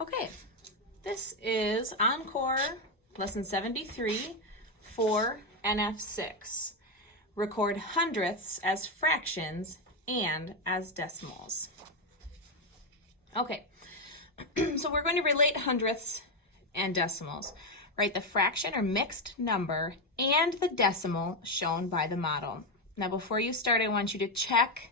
Okay, this is Encore, lesson 73, 4.NF.6. Record hundredths as fractions and as decimals. Okay, so we're going to relate hundredths and decimals. Write the fraction or mixed number and the decimal shown by the model. Now before you start, I want you to check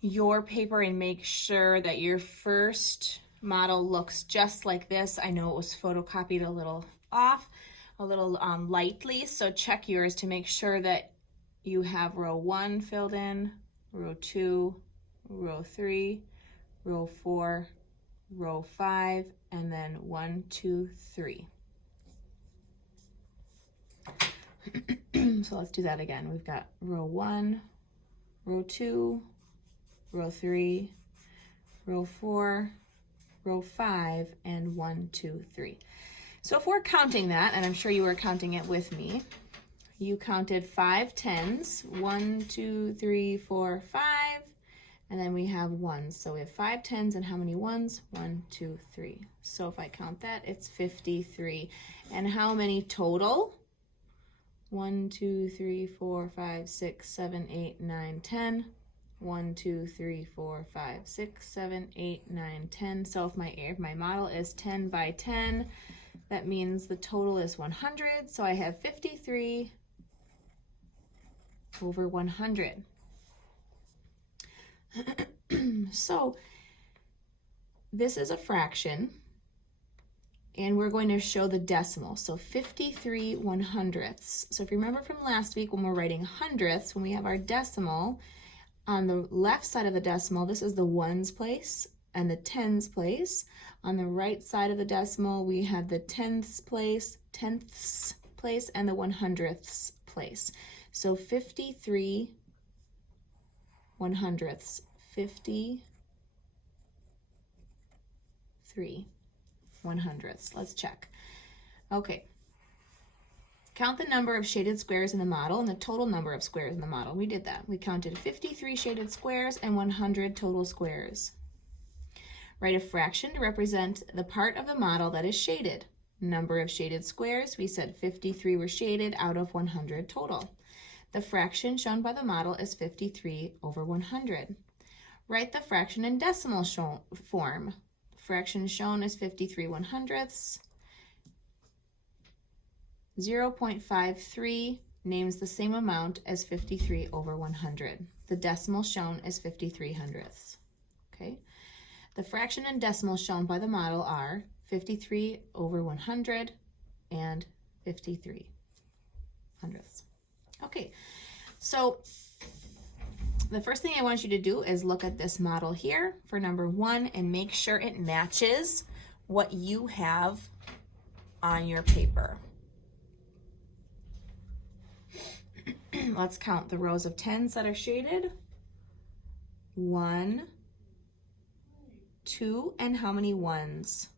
your paper and make sure that your first model looks just like this. I know it was photocopied a little off, a little lightly, so check yours to make sure that you have row 1 filled in, row 2, row 3, row 4, row 5, and then 1, 2, 3. So let's do that again. We've got row 1, row 2, row 3, row 4, row 5, and 1, 2, 3. So if we're counting that, and I'm sure you were counting it with me, you counted 5 tens, 1, 2, 3, 4, 5, and then we have ones. So we have 5 tens and how many ones? 1, 2, 3. So if I count that, it's 53. And how many total? 1, 2, 3, 4, 5, 6, 7, 8, 9, 10. 1, 2, 3, 4, 5, 6, 7, 8, 9, 10. So if my model is 10 by 10, that means the total is 100. So I have 53 over 100. So this is a fraction, and we're going to show the decimal. So 53 100ths. So if you remember from last week when we're writing hundredths, when we have our decimal, on the left side of the decimal, this is the ones place and the tens place. On the right side of the decimal, we have the tenths place, and the 100ths place. So 53 100ths, 53 100ths. Let's check. Okay. Count the number of shaded squares in the model and the total number of squares in the model. We did that. We counted 53 shaded squares and 100 total squares. Write a fraction to represent the part of the model that is shaded. Number of shaded squares, we said 53 were shaded out of 100 total. The fraction shown by the model is 53 over 100. Write the fraction in decimal form. Fraction shown is 53 100ths. 0.53 names the same amount as 53 over 100. The decimal shown is 53 hundredths. Okay. The fraction and decimal shown by the model are 53 over 100 and 53 hundredths. Okay, so the first thing I want you to do is look at this model here for number 1 and make sure it matches what you have on your paper. Let's count the rows of tens that are shaded. 1, 2, and how many ones?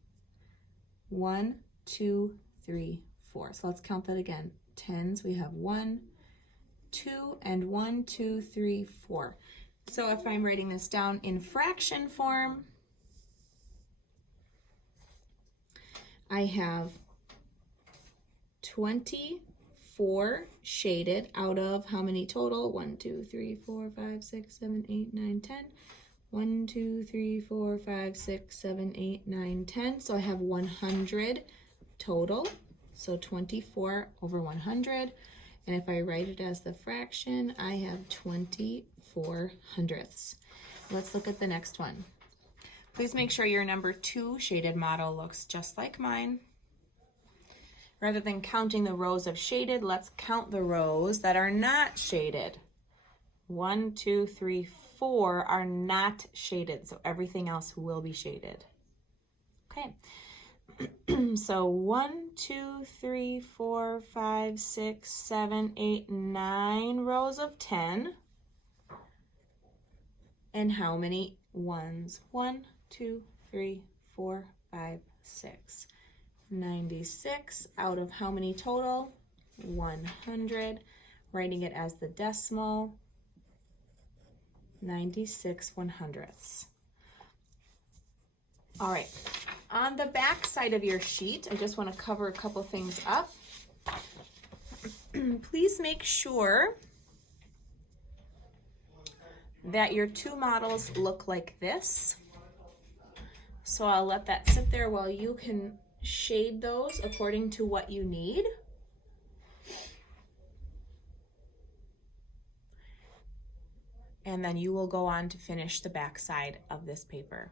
1, 2, 3, 4. So let's count that again. Tens, we have 1, 2, and 1, 2, 3, 4. So if I'm writing this down in fraction form, I have 24 shaded out of how many total? 1, 2, 3, 4, 5, 6, 7, 8, 9, 10. 1, 2, 3, 4, 5, 6, 7, 8, 9, 10. So I have 100 total. So 24 over 100. And if I write it as the fraction, I have 24 hundredths. Let's look at the next one. Please make sure your number 2 shaded model looks just like mine. Rather than counting the rows of shaded, let's count the rows that are not shaded. 1, 2, 3, 4 are not shaded, so everything else will be shaded. Okay. So 1, 2, 3, 4, 5, 6, 7, 8, 9 rows of 10. And how many ones? 1, 2, 3, 4, 5, 6. 96 out of how many total? 100. Writing it as the decimal, 96 100ths. All right, On the back side of your sheet, I just want to cover a couple things up. Please make sure that your two models look like this. So I'll let that sit there while you can shade those according to what you need. And then you will go on to finish the back side of this paper.